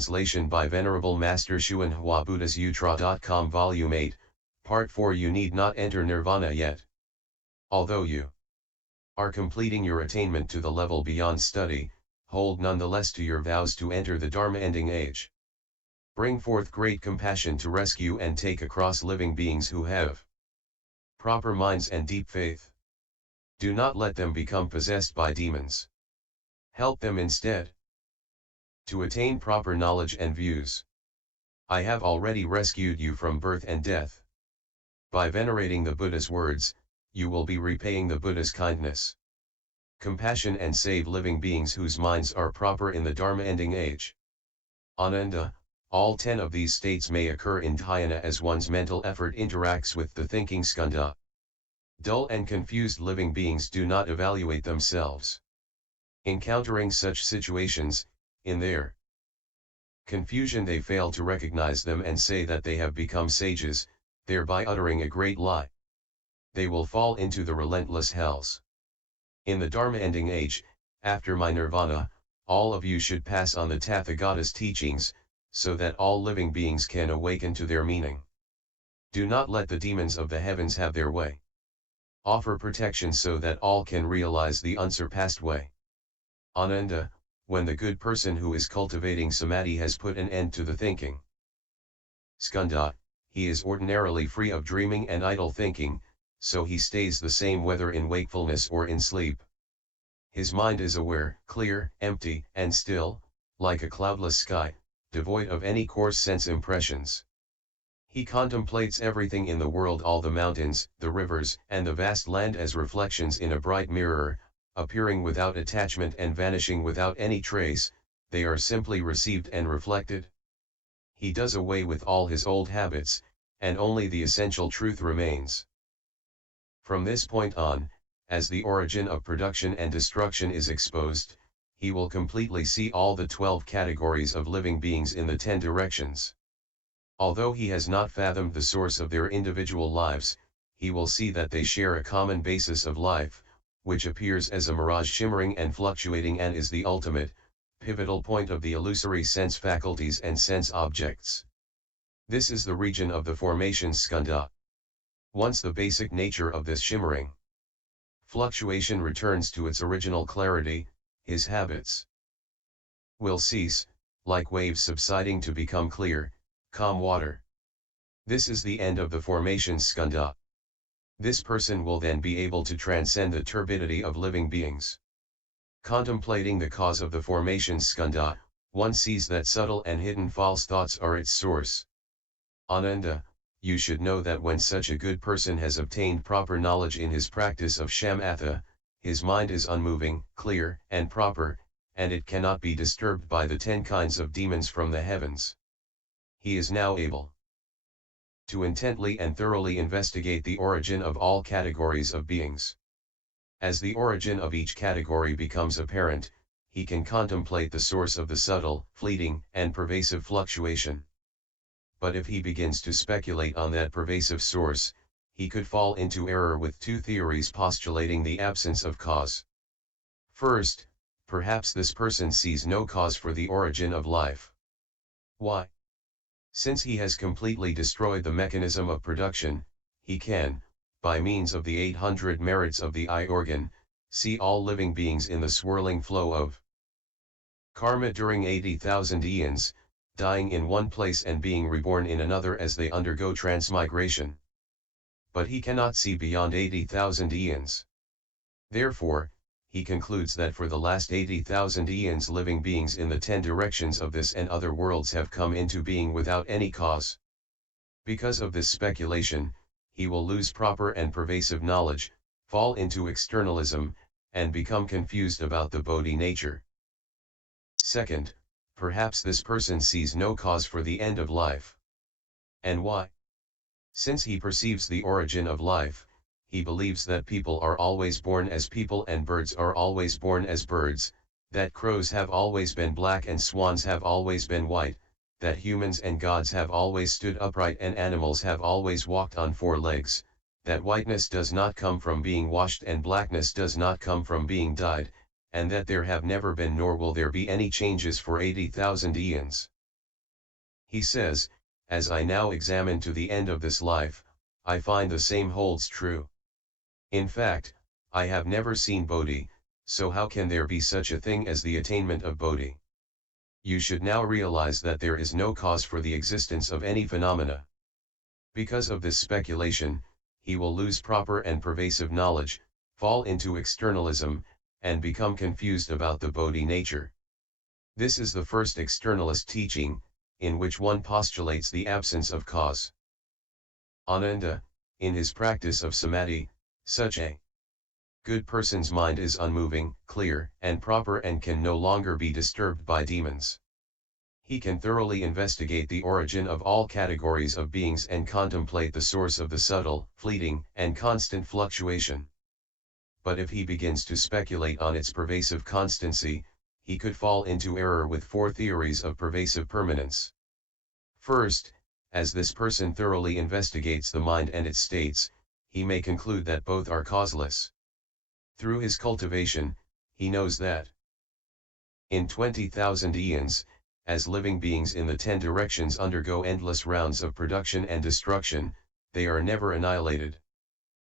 translation by Venerable Master Hsuan Hua, BuddhistSutra.com Volume 8, Part 4. You need not enter Nirvana yet. Although you are completing your attainment to the level beyond study, hold nonetheless to your vows to enter the Dharma-ending age. Bring forth great compassion to rescue and take across living beings who have proper minds and deep faith. Do not let them become possessed by demons. Help them instead to attain proper knowledge and views. I have already rescued you from birth and death. By venerating the Buddha's words, you will be repaying the Buddha's kindness, compassion, and save living beings whose minds are proper in the Dharma-ending age. Ananda, all 10 of these states may occur in Dhyana as one's mental effort interacts with the thinking Skandha. Dull and confused living beings do not evaluate themselves. Encountering such situations, in their confusion they fail to recognize them and say that they have become sages, thereby uttering a great lie. They will fall into the relentless hells. In the Dharma-ending age, after my Nirvana, all of you should pass on the Tathagata's teachings, so that all living beings can awaken to their meaning. Do not let the demons of the heavens have their way. Offer protection so that all can realize the unsurpassed way. Ananda, when the good person who is cultivating samadhi has put an end to the thinking Skandha, he is ordinarily free of dreaming and idle thinking, so he stays the same whether in wakefulness or in sleep. His mind is aware, clear, empty, and still, like a cloudless sky, devoid of any coarse sense impressions. He contemplates everything in the world, all the mountains, the rivers, and the vast land as reflections in a bright mirror, appearing without attachment and vanishing without any trace. They are simply received and reflected. He does away with all his old habits, and only the essential truth remains. From this point on, as the origin of production and destruction is exposed, he will completely see all the 12 categories of living beings in the 10 directions. Although he has not fathomed the source of their individual lives, he will see that they share a common basis of life, which appears as a mirage shimmering and fluctuating and is the ultimate, pivotal point of the illusory sense faculties and sense objects. This is the region of the formation Skandha. Once the basic nature of this shimmering fluctuation returns to its original clarity, his habits will cease, like waves subsiding to become clear, calm water. This is the end of the formation Skandha. This person will then be able to transcend the turbidity of living beings. Contemplating the cause of the formation Skandha, one sees that subtle and hidden false thoughts are its source. Ananda, you should know that when such a good person has obtained proper knowledge in his practice of shamatha, his mind is unmoving, clear, and proper, and it cannot be disturbed by the 10 kinds of demons from the heavens. He is now able to intently and thoroughly investigate the origin of all categories of beings. As the origin of each category becomes apparent, he can contemplate the source of the subtle, fleeting, and pervasive fluctuation. But if he begins to speculate on that pervasive source, he could fall into error with 2 theories postulating the absence of cause. First, perhaps this person sees no cause for the origin of life. Why? Since he has completely destroyed the mechanism of production, he can, by means of the 800 merits of the eye organ, see all living beings in the swirling flow of karma during 80,000 eons, dying in one place and being reborn in another as they undergo transmigration. But he cannot see beyond 80,000 eons. Therefore, he concludes that for the last 80,000 eons living beings in the 10 directions of this and other worlds have come into being without any cause. Because of this speculation, he will lose proper and pervasive knowledge, fall into externalism, and become confused about the Bodhi nature. Second, perhaps this person sees no cause for the end of life. And why? Since he perceives the origin of life, he believes that people are always born as people and birds are always born as birds, that crows have always been black and swans have always been white, that humans and gods have always stood upright and animals have always walked on 4 legs, that whiteness does not come from being washed and blackness does not come from being dyed, and that there have never been nor will there be any changes for 80,000 eons. He says, as I now examine to the end of this life, I find the same holds true. In fact, I have never seen Bodhi, so how can there be such a thing as the attainment of Bodhi? You should now realize that there is no cause for the existence of any phenomena. Because of this speculation, he will lose proper and pervasive knowledge, fall into externalism, and become confused about the Bodhi nature. This is the first externalist teaching, in which one postulates the absence of cause. Ananda, in his practice of samadhi, such a good person's mind is unmoving, clear, and proper and can no longer be disturbed by demons. He can thoroughly investigate the origin of all categories of beings and contemplate the source of the subtle, fleeting, and constant fluctuation. But if he begins to speculate on its pervasive constancy, he could fall into error with four theories of pervasive permanence. First, as this person thoroughly investigates the mind and its states, he may conclude that both are causeless. Through his cultivation, he knows that in 20,000 eons, as living beings in the 10 directions undergo endless rounds of production and destruction, they are never annihilated.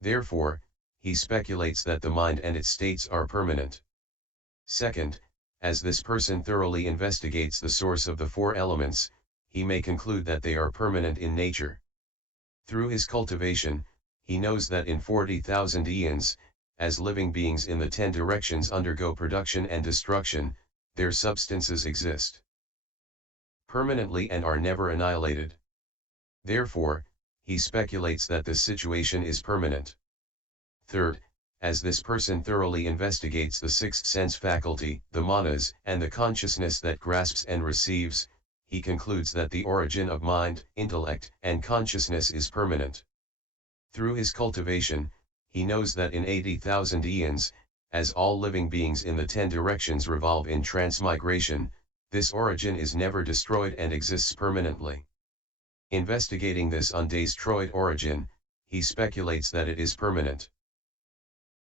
Therefore, he speculates that the mind and its states are permanent. Second, as this person thoroughly investigates the source of the four elements, he may conclude that they are permanent in nature. Through his cultivation, he knows that in 40,000 eons, as living beings in the 10 directions undergo production and destruction, their substances exist permanently and are never annihilated. Therefore, he speculates that this situation is permanent. Third, as this person thoroughly investigates the sixth sense faculty, the manas, and the consciousness that grasps and receives, he concludes that the origin of mind, intellect, and consciousness is permanent. Through his cultivation, he knows that in 80,000 eons, as all living beings in the 10 directions revolve in transmigration, this origin is never destroyed and exists permanently. Investigating this undestroyed origin, he speculates that it is permanent.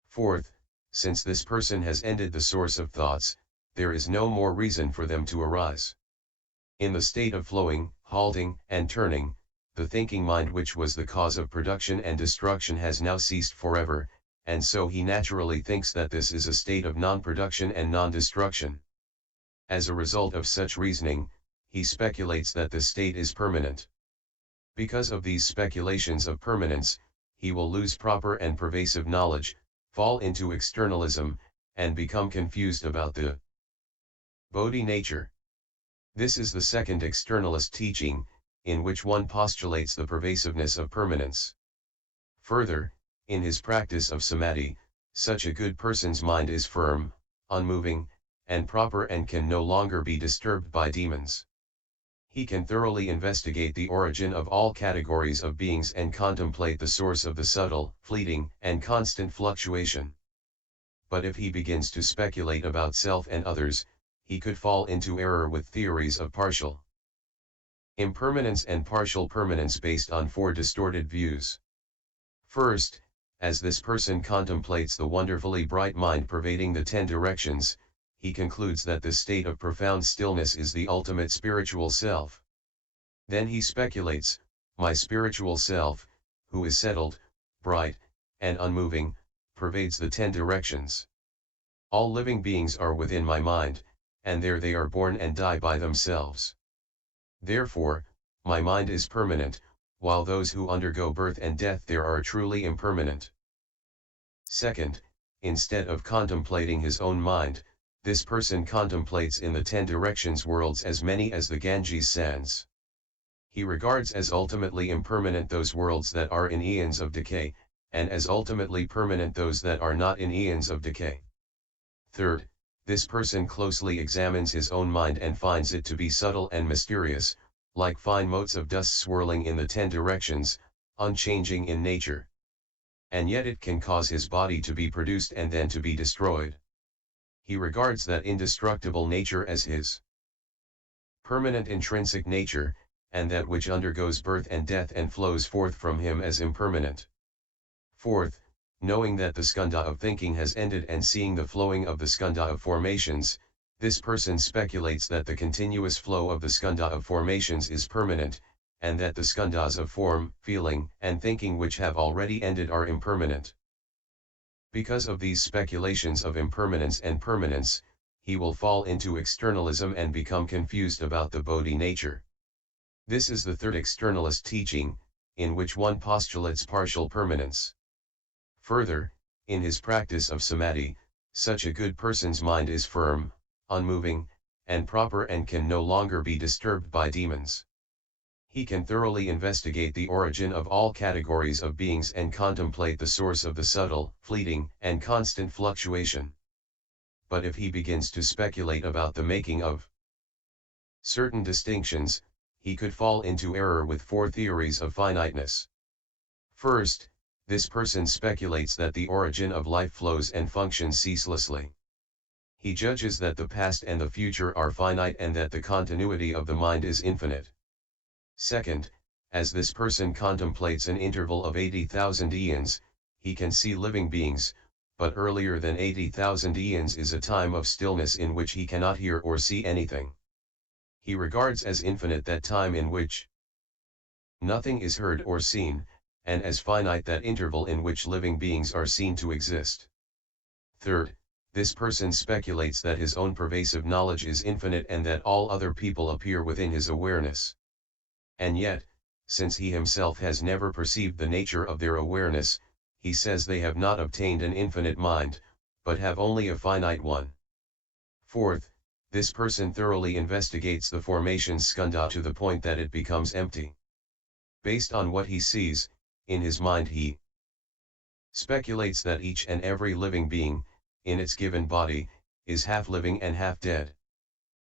Fourth, since this person has ended the source of thoughts, there is no more reason for them to arise. In the state of flowing, halting, and turning, the thinking mind which was the cause of production and destruction has now ceased forever, and so he naturally thinks that this is a state of non-production and non-destruction. As a result of such reasoning, he speculates that this state is permanent. Because of these speculations of permanence, he will lose proper and pervasive knowledge, fall into externalism, and become confused about the Bodhi nature. This is the second externalist teaching, in which one postulates the pervasiveness of permanence. Further, in his practice of samadhi, such a good person's mind is firm, unmoving, and proper and can no longer be disturbed by demons. He can thoroughly investigate the origin of all categories of beings and contemplate the source of the subtle, fleeting, and constant fluctuation. But if he begins to speculate about self and others, he could fall into error with theories of partial impermanence and partial permanence based on four distorted views. First, as this person contemplates the wonderfully bright mind pervading the 10 directions, he concludes that this state of profound stillness is the ultimate spiritual self. Then he speculates, my spiritual self, who is settled, bright, and unmoving, pervades the 10 directions. All living beings are within my mind, and there they are born and die by themselves. Therefore, my mind is permanent, while those who undergo birth and death there are truly impermanent. Second, instead of contemplating his own mind, this person contemplates in the 10 directions worlds as many as the Ganges sands. He regards as ultimately impermanent those worlds that are in eons of decay, and as ultimately permanent those that are not in eons of decay. Third, this person closely examines his own mind and finds it to be subtle and mysterious, like fine motes of dust swirling in the 10 directions, unchanging in nature. And yet it can cause his body to be produced and then to be destroyed. He regards that indestructible nature as his permanent intrinsic nature, and that which undergoes birth and death and flows forth from him as impermanent. Fourth, knowing that the skandha of thinking has ended and seeing the flowing of the skandha of formations, This person speculates that the continuous flow of the skandha of formations is permanent, and that the skandhas of form, feeling, and thinking which have already ended are impermanent. Because of these speculations of impermanence and permanence, he will fall into externalism and become confused about the Bodhi nature. This is the third externalist teaching, in which one postulates partial permanence. Further, in his practice of samadhi, such a good person's mind is firm, unmoving, and proper and can no longer be disturbed by demons. He can thoroughly investigate the origin of all categories of beings and contemplate the source of the subtle, fleeting, and constant fluctuation. But if he begins to speculate about the making of certain distinctions, he could fall into error with four theories of finiteness. First, this person speculates that the origin of life flows and functions ceaselessly. He judges that the past and the future are finite and that the continuity of the mind is infinite. Second, as this person contemplates an interval of 80,000 eons, he can see living beings, but earlier than 80,000 eons is a time of stillness in which he cannot hear or see anything. He regards as infinite that time in which nothing is heard or seen, and as finite that interval in which living beings are seen to exist. Third, this person speculates that his own pervasive knowledge is infinite and that all other people appear within his awareness. And yet, since he himself has never perceived the nature of their awareness, he says they have not obtained an infinite mind, but have only a finite one. Fourth, this person thoroughly investigates the formation skandha to the point that it becomes empty. Based on what he sees, in his mind he speculates that each and every living being, in its given body, is half living and half dead.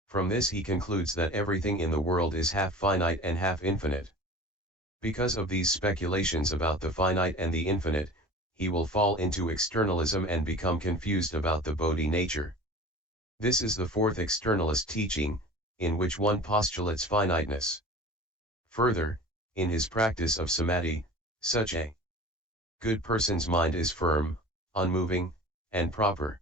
From this he concludes that everything in the world is half finite and half infinite. Because of these speculations about the finite and the infinite, he will fall into externalism and become confused about the Bodhi nature. This is the fourth externalist teaching, in which one postulates finiteness. Further, in his practice of samadhi, such a good person's mind is firm, unmoving, and proper.